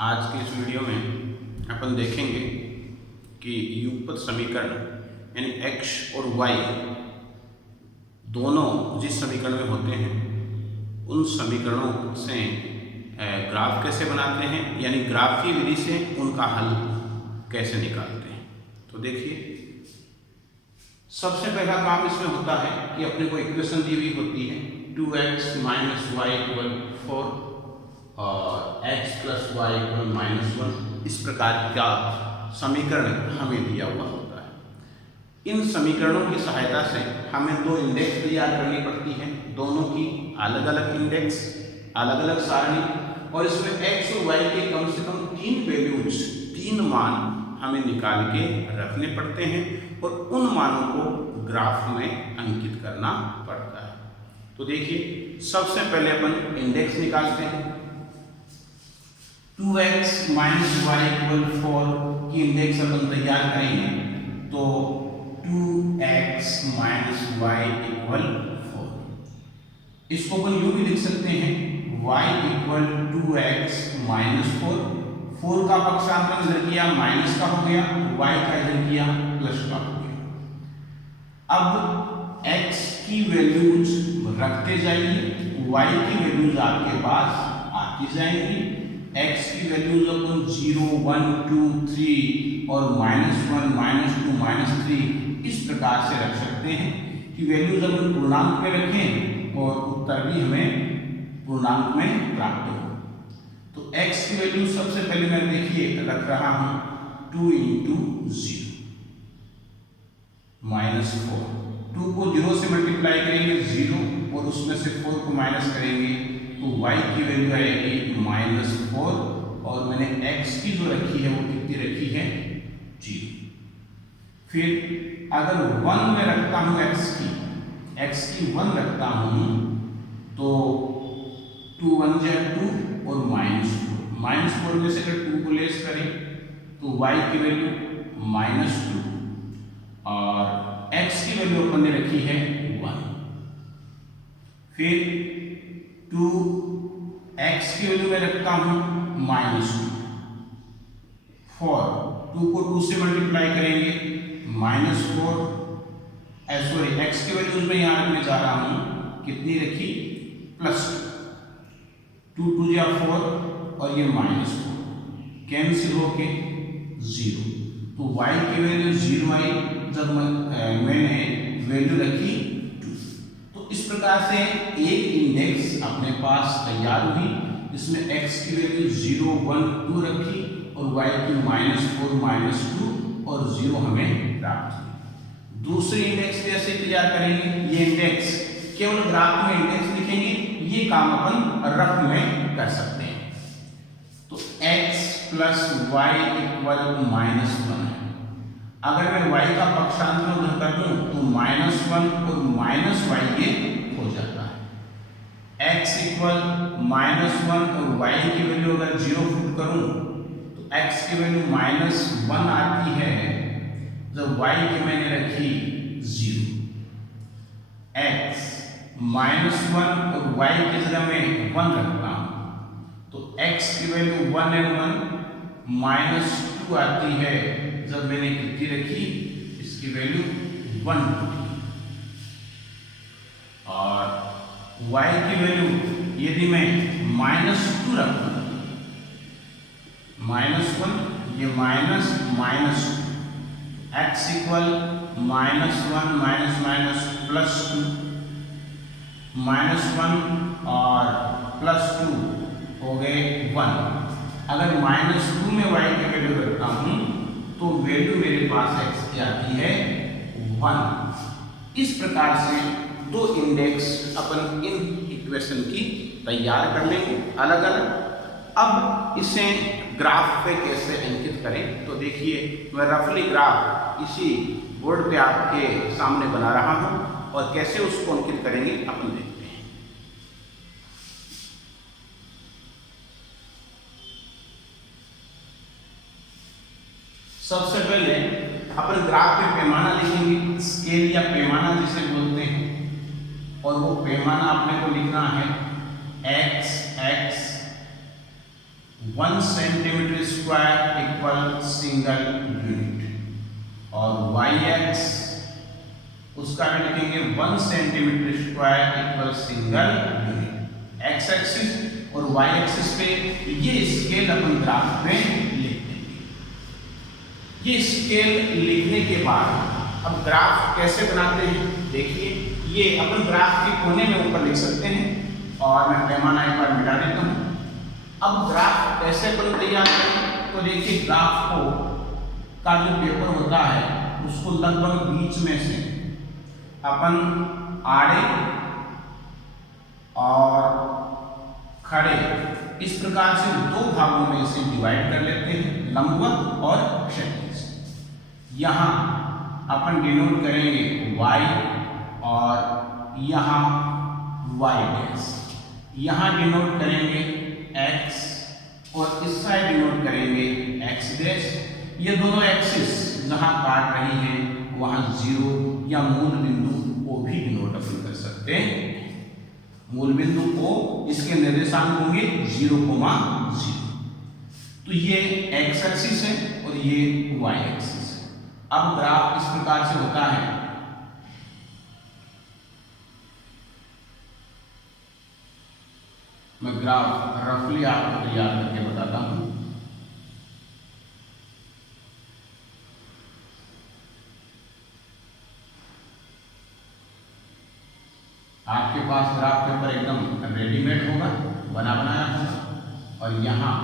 आज के इस वीडियो में अपन देखेंगे कि युगपत समीकरण यानी x और y दोनों जिस समीकरण में होते हैं उन समीकरणों से ग्राफ कैसे बनाते हैं, यानी ग्राफ की विधि से उनका हल कैसे निकालते हैं। तो देखिए, सबसे पहला काम इसमें होता है कि अपने को इक्वेशन दी हुई होती है 2x - y = 4 और x + y = -1। इस प्रकार का समीकरण हमें दिया हुआ होता है। इन समीकरणों की सहायता से हमें दो इंडेक्स तैयार करनी पड़ती है, दोनों की अलग अलग इंडेक्स, अलग अलग सारणी, और इसमें x और y के कम से कम 3 वैल्यूज, 3 मान हमें निकाल के रखने पड़ते हैं और उन मानों को ग्राफ में अंकित करना पड़ता है। तो देखिए, सबसे पहले अपन इंडेक्स निकालते हैं। 2x - y = 4 की इंडेक्स अपन तैयार करेंगे तो 2x - y = 4। इसको अपन यूं भी लिख सकते हैं y = 2x - 4। 4 का पक्षांतर इधर किया माइनस का हो गया, y का इधर किया प्लस का हो गया। अब x की वैल्यूज रखते जाइए, y की वैल्यूज आपके पास आती जाएंगी। x की वैल्यूज अपन 0, 1, 2, 3 और -1, -2, -3 इस प्रकार से रख सकते हैं कि वैल्यूज अपन पूर्णांक में रखें और उत्तर भी हमें पूर्णांक में प्राप्त हो। तो x की वैल्यू सबसे पहले मैं देखिए रख रहा हूं 2 × 0 -4। 2 को 0 से मल्टीप्लाई करेंगे 0 और उसमें से 4 को माइनस करेंगे तो y की वैल्यू आएगी -4 और मैंने x की जो रखी है वो कितनी रखी है 0। फिर अगर 1 में रखता हूं x की 1 रखता हूं तो 2 × 1 = 2 और -4 में से अगर 2 को लेस करें तो y की वैल्यू -2 और x की वैल्यू अपन ने रखी है 1। फिर 2x की वैल्यू मैं रखता हूं -2। 4 2 को 2 से मल्टीप्लाई करेंगे -4 x की वैल्यूज में यहां रखने जा रहा हूं, कितनी रखी +2। 2 × 2 = 4 और ये -4 कैंसिल होके 0। तो y की वैल्यू 0 आई जब मैंने वैल्यू रखी 2। तो इस प्रकार से एक इंडेक्स अपने पास तैयार हुई जिसमें x की वैल्यू 0, 1, 2 रखी और y की -4, -2 और 0 हमें प्राप्त हुई। दूसरी इंडेक्स कैसे तैयार करेंगे? ये इंडेक्स केवल ग्राफ में इंडेक्स लिखेंगे, ये काम अपन रफ में कर सकते हैं। तो x + y = -1 है। अगर मैं y का पक्षांतर उधर कर दूं तो -1 और -y ये हो जाता है। x = -1 और y की वैल्यू अगर 0 पुट करूं तो x की वैल्यू -1 आती है जब y की मैंने रखी 0। x -1 और y की जगह में 1 रखता हूं तो x की वैल्यू 1 और 1 -2 आती है जब मैंने कितनी रखी, इसकी वैल्यू 1 और y की वैल्यू यदि मैं -2 रखूं, -1 ये -2 x = -1 -2 -1 और +2 हो गए 1। अगर -2 में y की वैल्यू रखता हूं तो वैल्यू मेरे पास x की आती है 1। इस प्रकार से दो इंडेक्स अपन इन इक्वेशन की तैयार कर लेंगे अलग अलग। अब इसे ग्राफ पे कैसे अंकित करें तो देखिए, मैं रफली ग्राफ इसी बोर्ड पे आपके सामने बना रहा हूं और कैसे उसको अंकित करेंगे अपन देखते हैं। सबसे पहले अपन ग्राफ पे पैमाना लिखेंगे, स्केल या पैमाना जिसे बोलते हैं, और वो पैमाना अपने को लिखना है x 1 centimetre square equal single unit, और वाई एक्स उसका भी लिखेंगे 1 centimetre square equal single unit. X axis और वाई एक्सिस पे ये स्केल अपन ग्राफ में लिख देंगे। ये स्केल लिखने के बाद अब ग्राफ कैसे बनाते हैं देखिए, ये अपन ग्राफ के कोने में ऊपर लिख सकते हैं, और मैं पैमाना एक बार मिटा देता हूँ। अब ग्राफ कैसे अपन तैयार करें, तो देखिए ग्राफ को का जो पेपर होता है उसको लगभग बीच में से अपन आड़े और खड़े इस प्रकार से दो भागों में इसे डिवाइड कर लेते हैं, लंबवत और क्षैतिज। यहाँ अपन डिनोट करेंगे y और यहाँ y डैश, यहाँ डिनोट करेंगे x और इस साइड डिनोट करेंगे x डैश। ये दोनों एक्सिस जहाँ काट रही हैं वहाँ जीरो या मूल बिंदु को भी डिनोट अपन कर सकते हैं। मूल बिंदु को इसके निर्देशांक होंगे 0,0। तो ये x एक्सिस है और ये y एक्सिस है। अब ग्राफ इस प्रकार से होता है। मैं ग्राफ रफली आपको तैयार करके बताता हूं। आपके पास ग्राफ पेपर एकदम रेडीमेड होगा, बना बनाया होगा, और यहाँ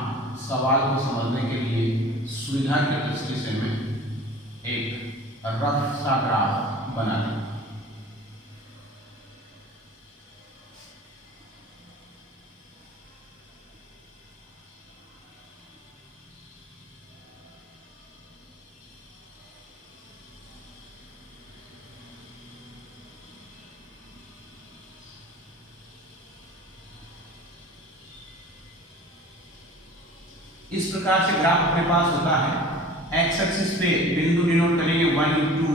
सवाल को समझने के लिए सुविधा की दृष्टि से मैं एक रफ सा ग्राफ बना दें। इस प्रकार से ग्राफ अपने पास होता है। एक्स एक्सिस पे बिंदु डिनोट करेंगे 1 2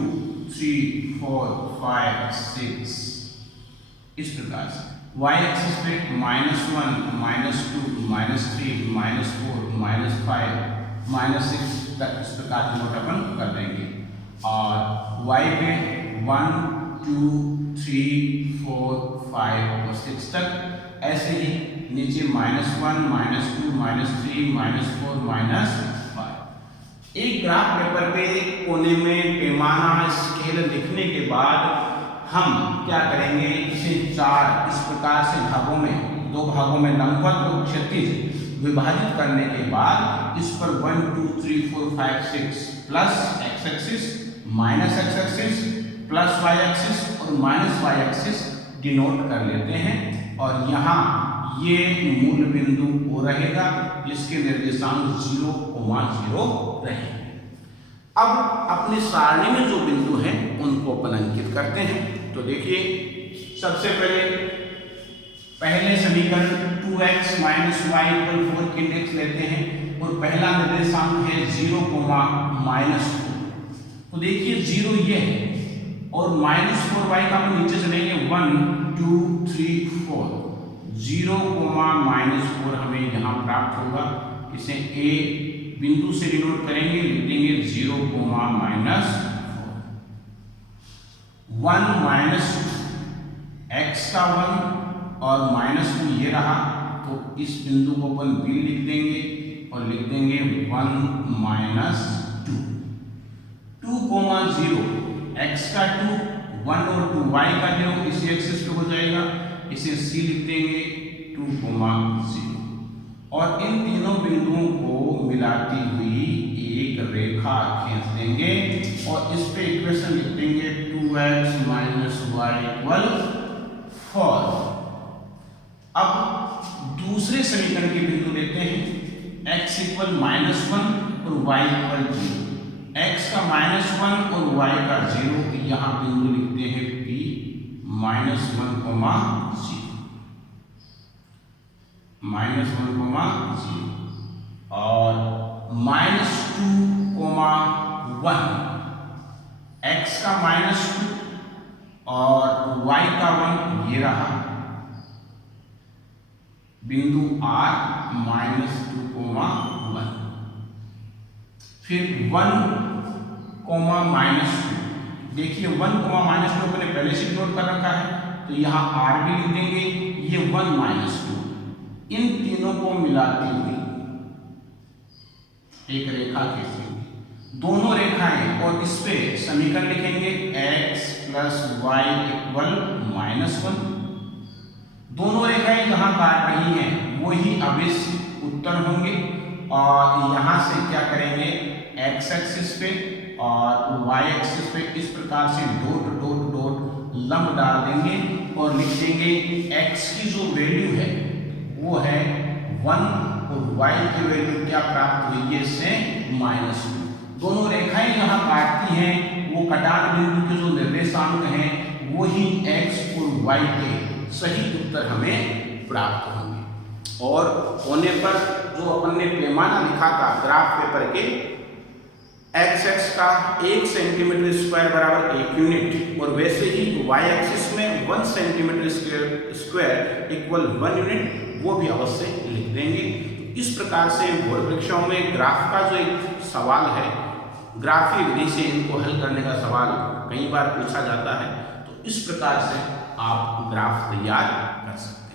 3 4 5 6 इस प्रकार से। y एक्सिस पे -1 -2 -3 -4 -5 -6 तक इस प्रकार डिनोट अपन कर देंगे, और y पे 1 2 3 4 5 और 6 तक। ऐसे ही नीचे -1 -2 -3 -4 -5। एक ग्राफ पेपर पे कोने में पैमाना स्केल लिखने के बाद हम क्या करेंगे, इसे चार इस प्रकार से भागों में, दो भागों में लंबवत और क्षैतिज विभाजित करने के बाद इस पर 1 2 3 4 5 6 plus x axis minus x axis plus y axis और माइनस वाई एक्सिस डिनोट कर लेते हैं, और यहाँ ये मूल बिंदु O रहेगा जिसके निर्देशांक 0,0 रहेंगे। अब अपनी सारणी में जो बिंदु हैं उनको अपन अंकित करते हैं। तो देखिए सबसे पहले समीकरण 2x - y = 4 की इंडेक्स लेते हैं, और पहला निर्देशांक है 0,-2। तो देखिए 0 ये है, और -4y का हम नीचे चलेंगे 1 2 3 4 0,-4 हमें यहाँ प्राप्त होगा। इसे a बिंदु से डिनोट करेंगे, लिख देंगे 0,-4 1 - x का 1 और -2 ये रहा, तो इस बिंदु को अपन b लिख देंगे और लिख देंगे 1 - 2 2,0 x का 2 1 और 2 y का 0 इसी एक्सिस पे हो जाएगा, इसे c लिख देंगे 2,0, और इन तीनों बिंदुओं को मिलाती हुई एक रेखा खींच देंगे और इस पे इक्वेशन लिख देंगे 2x - y = 4। अब दूसरे समीकरण के बिंदु लेते हैं, x = -1 और y = 0। x का -1 और y का 0, यहाँ बिंदु लिखते हैं p -1,0 -1,0 और -2,1 x का -2 और y का 1 ये रहा, बिंदु R -2, 1। फिर 1, -2। देखिए 1, -2 अपने पहले से नोट कर रखा है, तो यहाँ R भी लिख देंगे, ये 1 -2। इन तीनों को मिलाती हुई एक रेखा खींचेंगे, दोनों रेखाएं, और इस पे समीकरण लिखेंगे x + y = -1। दोनों रेखाएं जहां काट रही हैं वही अभिष उत्तर होंगे, और यहां से क्या करेंगे, x एक्सिस पे और y एक्सिस पे इस प्रकार से डॉट डॉट डॉट लंब डाल देंगे और लिख देंगे x की जो वैल्यू है वो है 1 और y की वैल्यू क्या प्राप्त हुई है इससे, -2। दोनों रेखाएं जहां काटती हैं वो कटान बिंदु के जो निर्देशांक हैं वही x और y के सही उत्तर हमें प्राप्त होंगे। और होने पर जो अपन ने पैमाना लिखा था ग्राफ पेपर के, x का 1 सेंटीमीटर स्क्वायर बराबर 1 यूनिट, और वैसे ही y एक्सिस में 1 सेंटीमीटर स्क्वायर इक्वल 1 यूनिट, वो भी अवश्य लिख देंगे। इस प्रकार से बोर्ड परीक्षाओं में ग्राफ का जो एक सवाल है, ग्राफीय विधि से इनको हल करने का सवाल कई बार पूछा जाता है, तो इस प्रकार से आप ग्राफ तैयार कर सकते हैं।